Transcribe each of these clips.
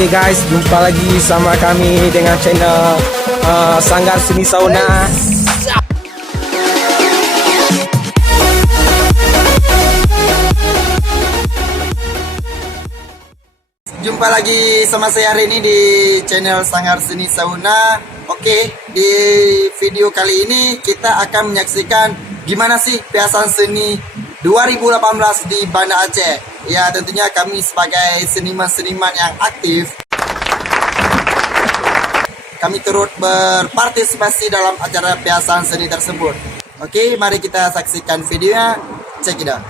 Oke guys, jumpa lagi sama kami dengan channel Sanggar Seni Sauna. Jumpa lagi sama saya hari ini di channel Sanggar Seni Sauna. Oke, di video kali ini kita akan menyaksikan gimana sih piasan seni 2018 di Banda Aceh. Ya, tentunya kami sebagai seniman-seniman yang aktif, kami turut berpartisipasi dalam acara piasan seni tersebut. Oke, mari kita saksikan videonya. Check it out.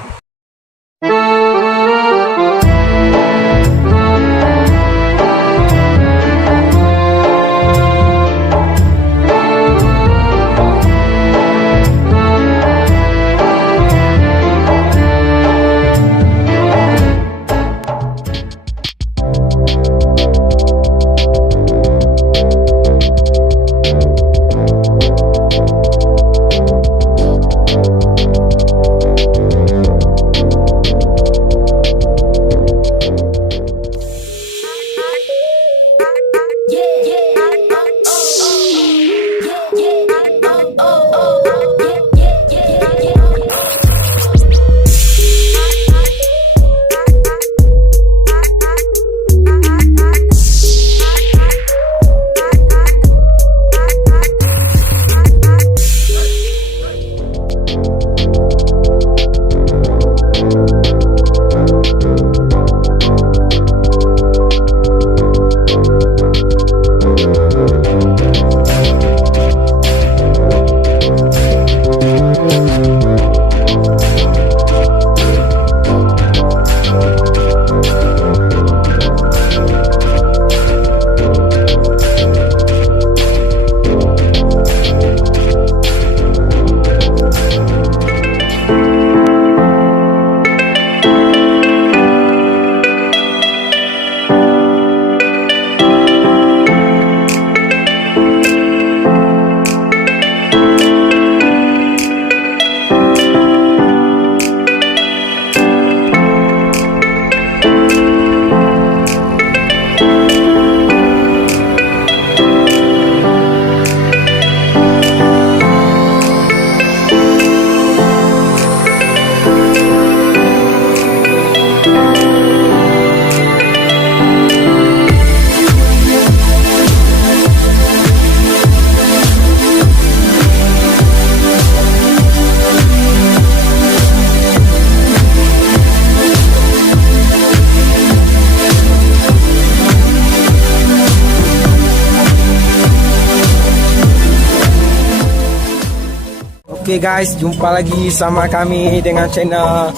Oke guys, jumpa lagi sama kami dengan channel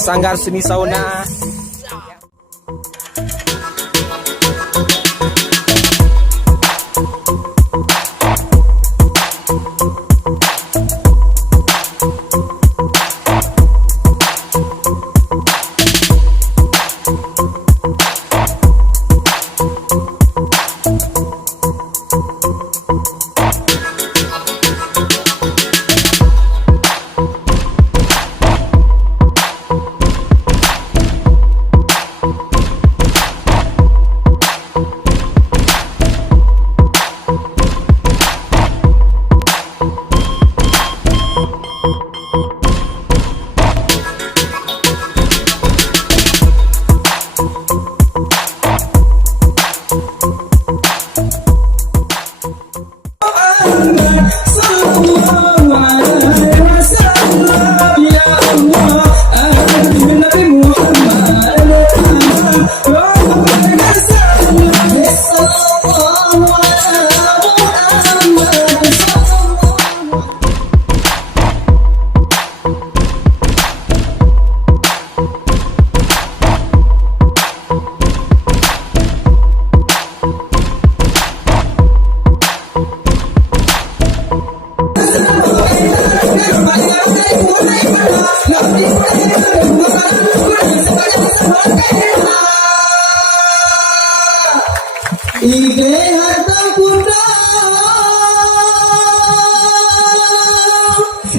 Sanggar Seni Sauna.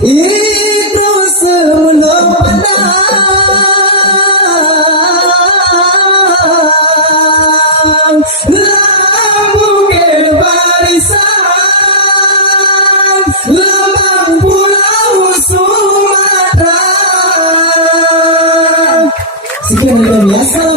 Itu semula Bukit Barisan, lambang Pulau Sumatera. Sekian dari kami. Assalamualaikum.